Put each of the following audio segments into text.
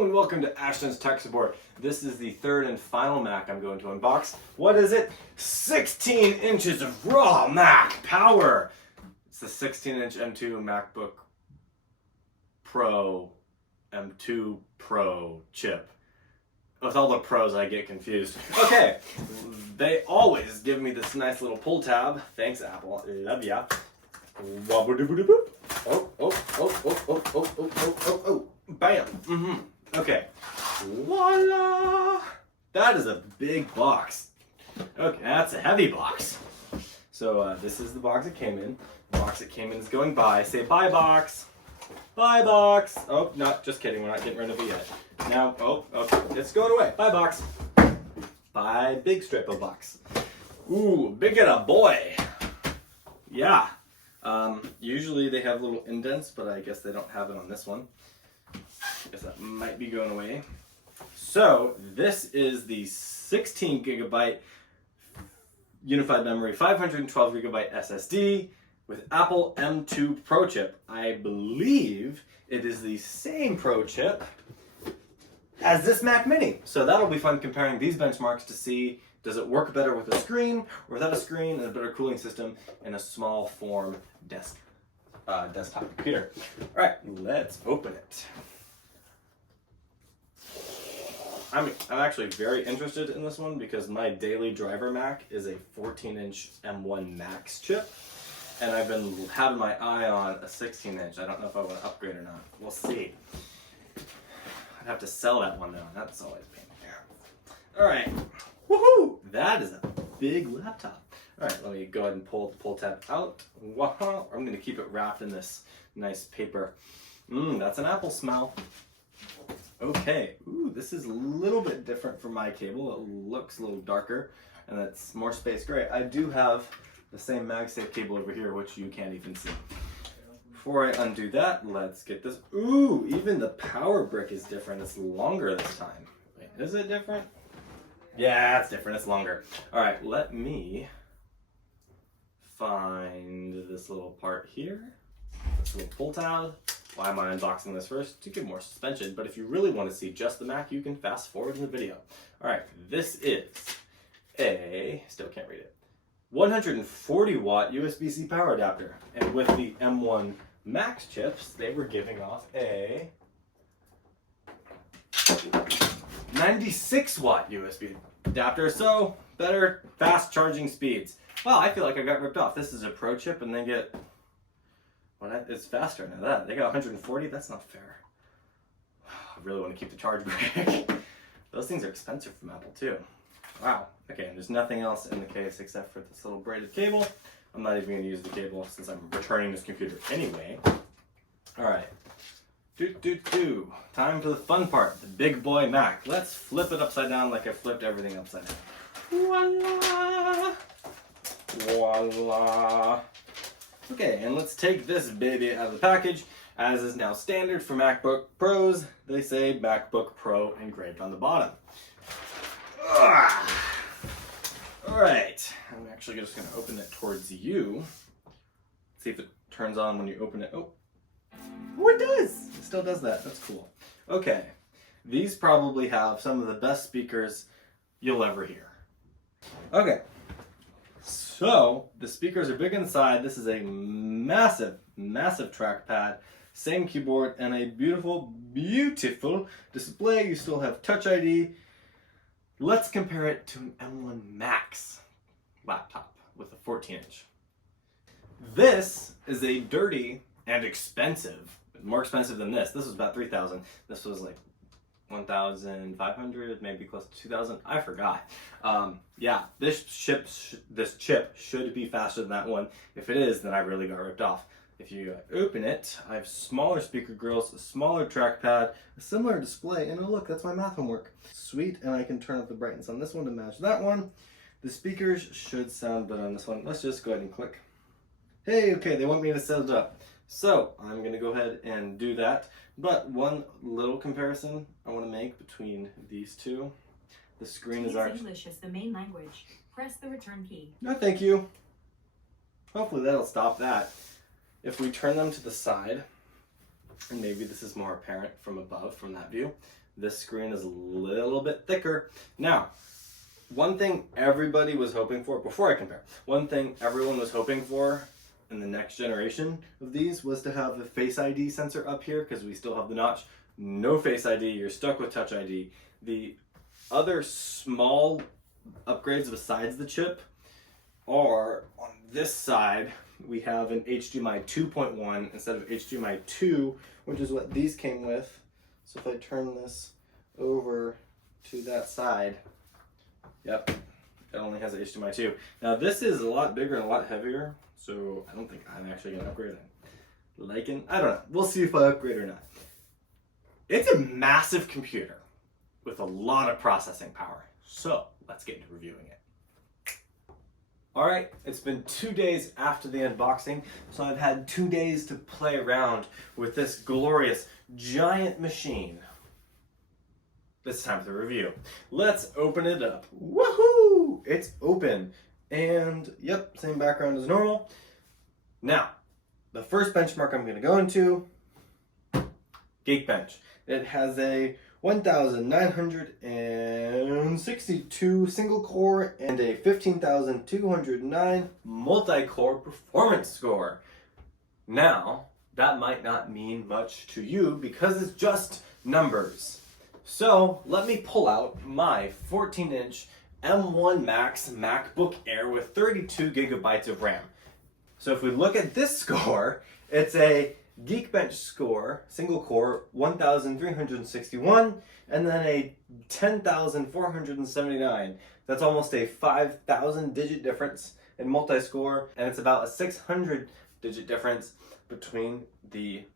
Hello and welcome to Ashton's Tech Support. This is the third and final Mac I'm going to unbox. What is it? 16 inches of raw Mac power. It's the 16-inch M2 MacBook Pro M2 Pro chip. With all the pros, I get confused. Okay, they always give me this nice little pull tab. Thanks, Apple. Love ya. Oh. Bam. Okay. Voila! That is a big box. Okay, that's a heavy box. So this is the box it came in. The box it came in is going by. Say bye, box. Bye, box. Oh, no, just kidding. We're not getting rid of it yet. Now, okay. It's going away. Bye, box. Bye, big strip of box. Ooh, big and a boy. Yeah. Usually they have little indents, but I guess they don't have it on this one. I guess that might be going away. So this is the 16 gigabyte unified memory, 512 gigabyte SSD with Apple M2 Pro chip. I believe it is the same Pro chip as this Mac Mini. So that'll be fun comparing these benchmarks to see, does it work better with a screen or without a screen and a better cooling system in a small form desktop computer. All right, let's open it. I'm actually very interested in this one because my daily driver Mac is a 14-inch M1 Max chip, and I've been having my eye on a 16-inch. I don't know if I want to upgrade or not. We'll see. I'd have to sell that one though. That's always a pain. All right. Woohoo! That is a big laptop. All right, let me go ahead and pull the pull tab out. Wow! I'm going to keep it wrapped in this nice paper. That's an Apple smell. Okay, ooh, this is a little bit different from my cable. It looks a little darker, and it's more space gray. I do have the same MagSafe cable over here, which you can't even see. Before I undo that, let's get this. Ooh, even the power brick is different. It's longer this time. Wait, is it different? Yeah, it's different. It's longer. All right, let me find this little part here. This little pull tab. Why am I unboxing this first? To give more suspension, but if you really want to see just the Mac, you can fast forward in the video. All right, this is a, still can't read it, 140 watt USB-C power adapter. And with the M1 Max chips, they were giving off a 96 watt USB adapter, so better fast charging speeds. Wow, I feel like I got ripped off. This is a Pro chip and they get, well, it's faster than that. They got 140, that's not fair. I really want to keep the charge brick. Those things are expensive from Apple too. Wow, okay, and there's nothing else in the case except for this little braided cable. I'm not even going to use the cable since I'm returning this computer anyway. All right, time for the fun part, the big boy Mac. Let's flip it upside down like I flipped everything upside down. Voila! Voila! Okay, and let's take this baby out of the package. As is now standard for MacBook Pros, they say MacBook Pro engraved on the bottom. Alright, I'm actually just going to open it towards you. See if it turns on when you open it. Oh, it does! It still does that. That's cool. Okay, these probably have some of the best speakers you'll ever hear. Okay. So, the speakers are big inside. This is a massive, massive trackpad, same keyboard, and a beautiful, beautiful display. You still have Touch ID. Let's compare it to an M1 Max laptop with a 14-inch. This is a dirty and expensive, more expensive than this. This was about $3,000. This was like 1,500, maybe close to 2,000. I forgot. Yeah, this chip should be faster than that one. If it is, then I really got ripped off. If you open it, I have smaller speaker grills, a smaller trackpad, a similar display, and oh look, that's my math homework. Sweet, and I can turn up the brightness on this one to match that one. The speakers should sound better on this one. Let's just go ahead and click. Hey, okay, they want me to set it up. So I'm gonna go ahead and do that. But one little comparison I want to make between these two. The screen is actually English as the main language. Press the return key. No, thank you. Hopefully that'll stop that. If we turn them to the side, and maybe this is more apparent from above, from that view, This screen is a little bit thicker. Now, one thing everybody was hoping for, before I compare, one thing everyone was hoping for in the next generation of these was to have the Face ID sensor up here, because we still have the notch. No Face ID, you're stuck with Touch ID. The other small upgrades besides the chip are on this side. We have an HDMI 2.1 instead of HDMI 2, which is what these came with. So if I turn this over to that side, yep, it only has an HDMI 2. Now this is a lot bigger and a lot heavier, so I don't think I'm actually gonna upgrade it. I don't know. We'll see if I upgrade or not. It's a massive computer with a lot of processing power. So let's get into reviewing it. All right, it's been 2 days after the unboxing, so I've had 2 days to play around with this glorious giant machine. It's time for the review. Let's open it up. Woohoo! It's open. And yep, same background as normal. Now, the first benchmark I'm gonna go into, Geekbench. It has a 1,962 single core and a 15,209 multi-core performance score. Now, that might not mean much to you because it's just numbers. So let me pull out my 14-inch M1 Max MacBook Air with 32 gigabytes of RAM. So if we look at this score, it's a Geekbench score, single core, 1,361, and then a 10,479. That's almost a 5,000 digit difference in multi-score, and it's about a 600 digit difference between the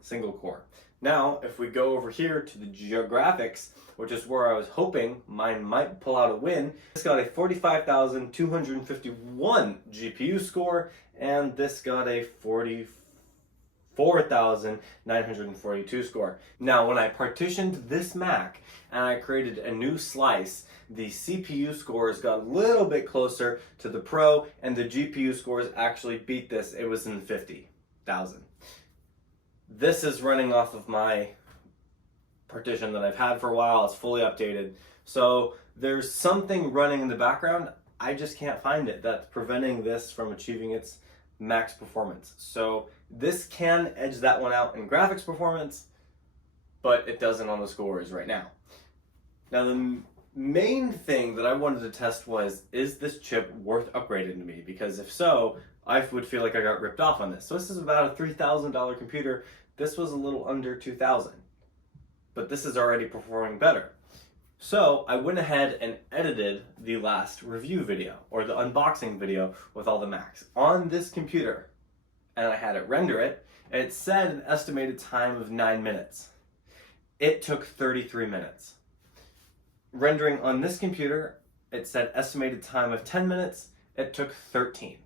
single core. Now, if we go over here to the geographics, which is where I was hoping mine might pull out a win, this got a 45,251 GPU score, and this got a 44,942 score. Now, when I partitioned this Mac and I created a new slice, the CPU scores got a little bit closer to the Pro, and the GPU scores actually beat this. It was in 50,000. This is running off of my partition that I've had for a while. It's fully updated. So there's something running in the background. I just can't find it that's preventing this from achieving its max performance. So this can edge that one out in graphics performance, but it doesn't on the scores right now. Now the main thing that I wanted to test was, is this chip worth upgrading to me? Because if so, I would feel like I got ripped off on this. So this is about a $3,000 computer. This was a little under $2,000, but this is already performing better. So I went ahead and edited the last review video, or the unboxing video with all the Macs on this computer, and I had it render it, and it said an estimated time of 9 minutes. It took 33 minutes. Rendering on this computer, it said estimated time of 10 minutes. It took 13.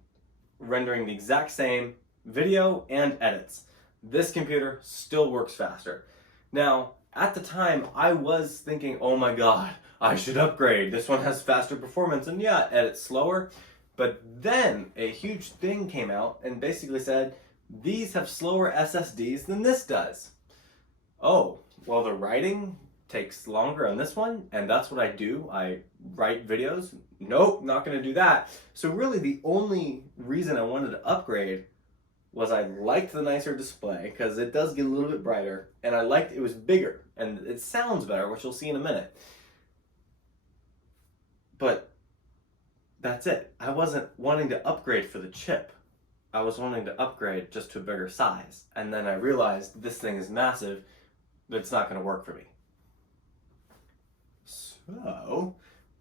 Rendering the exact same video and edits. This computer still works faster. Now, at the time, I was thinking, oh my god, I should upgrade. This one has faster performance, and yeah, edits slower. But then a huge thing came out and basically said, these have slower SSDs than this does. Oh, well, the writing takes longer on this one, and that's what I do. I write videos. Nope, not gonna do that. So really the only reason I wanted to upgrade was I liked the nicer display, because it does get a little bit brighter, and I liked it was bigger, and it sounds better, which you'll see in a minute. But that's it. I wasn't wanting to upgrade for the chip. I was wanting to upgrade just to a bigger size. And then I realized this thing is massive, but it's not gonna work for me. So,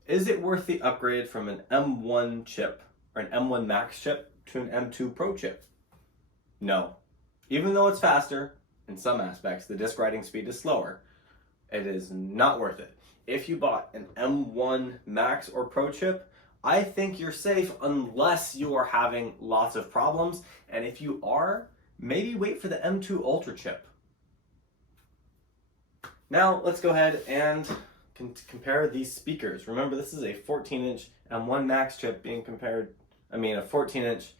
is it worth the upgrade from an M1 chip, or an M1 Max chip, to an M2 Pro chip? No. Even though it's faster, in some aspects, the disk writing speed is slower, it is not worth it. If you bought an M1 Max or Pro chip, I think you're safe unless you are having lots of problems, and if you are, maybe wait for the M2 Ultra chip. Now, let's go ahead and compare these speakers. Remember, this is a 14-inch M1 Max chip being compared, a 14-inch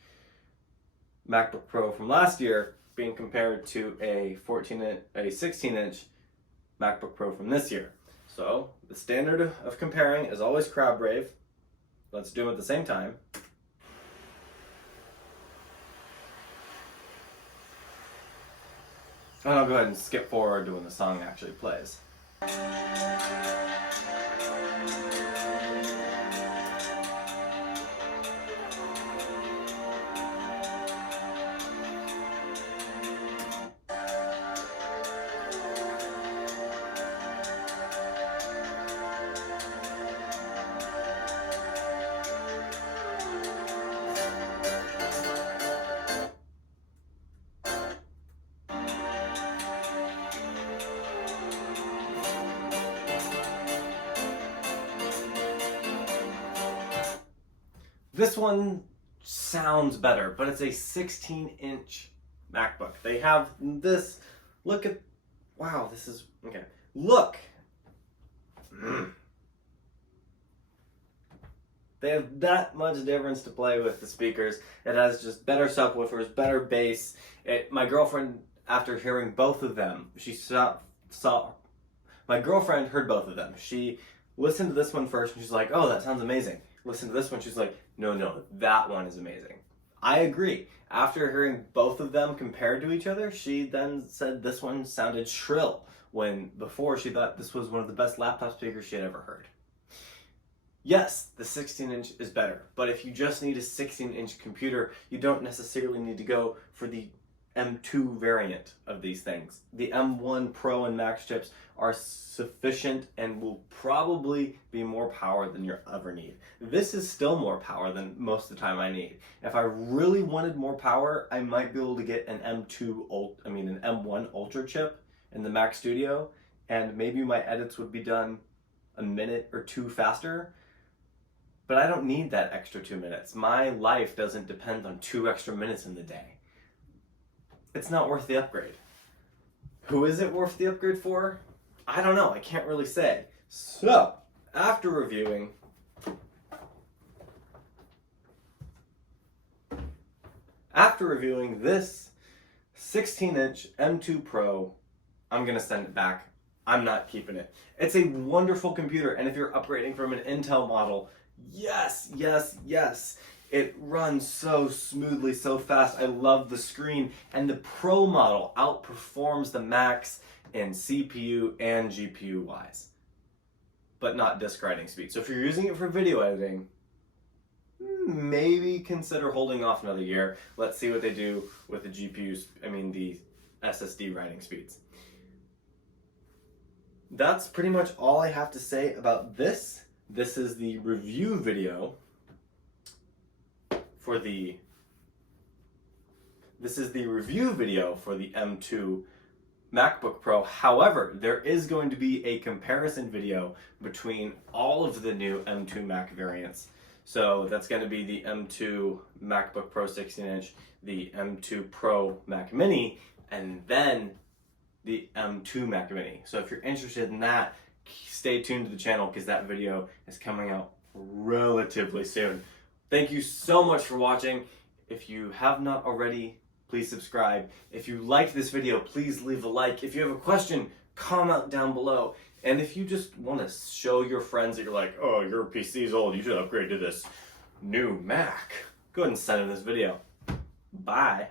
MacBook Pro from last year being compared to a 16-inch MacBook Pro from this year. So the standard of comparing is always crowd brave. Let's do them at the same time. And I'll go ahead and skip forward to when the song actually plays. This one sounds better, but it's a 16-inch MacBook. They have this, look at, wow, this is, okay. Look. They have that much difference to play with the speakers. It has just better subwoofers, better bass. My girlfriend, after hearing both of them, my girlfriend heard both of them. She listened to this one first and she's like, oh, that sounds amazing. Listen to this one, she's like, no, that one is amazing. I agree. After hearing both of them compared to each other, she then said this one sounded shrill, when before she thought this was one of the best laptop speakers she had ever heard. Yes, the 16-inch is better, but if you just need a 16-inch computer, you don't necessarily need to go for the M2 variant of these things. The M1 Pro and Max chips are sufficient and will probably be more power than you'll ever need. This is still more power than most of the time I need. If I really wanted more power, I might be able to get an M1 Ultra chip in the Mac Studio, and maybe my edits would be done a minute or two faster. But I don't need that extra 2 minutes. My life doesn't depend on 2 extra minutes in the day. It's not worth the upgrade. Who is it worth the upgrade for? I don't know, I can't really say. So, after reviewing this 16-inch M2 Pro, I'm gonna send it back. I'm not keeping it. It's a wonderful computer, and if you're upgrading from an Intel model, yes. It runs so smoothly, so fast. I love the screen, and the Pro model outperforms the Max in CPU and GPU wise, but not disk writing speed. So if you're using it for video editing, maybe consider holding off another year. Let's see what they do with the GPUs, the SSD writing speeds. That's pretty much all I have to say about this. This is the review video for the M2 MacBook Pro. However, there is going to be a comparison video between all of the new M2 Mac variants. So that's going to be the M2 MacBook Pro 16-inch, the M2 Pro Mac Mini, and then the M2 Mac Mini. So if you're interested in that, stay tuned to the channel because that video is coming out relatively soon. Thank you so much for watching. If you have not already, please subscribe. If you liked this video, please leave a like. If you have a question, comment down below. And if you just want to show your friends that you're like, oh, your PC is old, you should upgrade to this new Mac, go ahead and send them this video. Bye.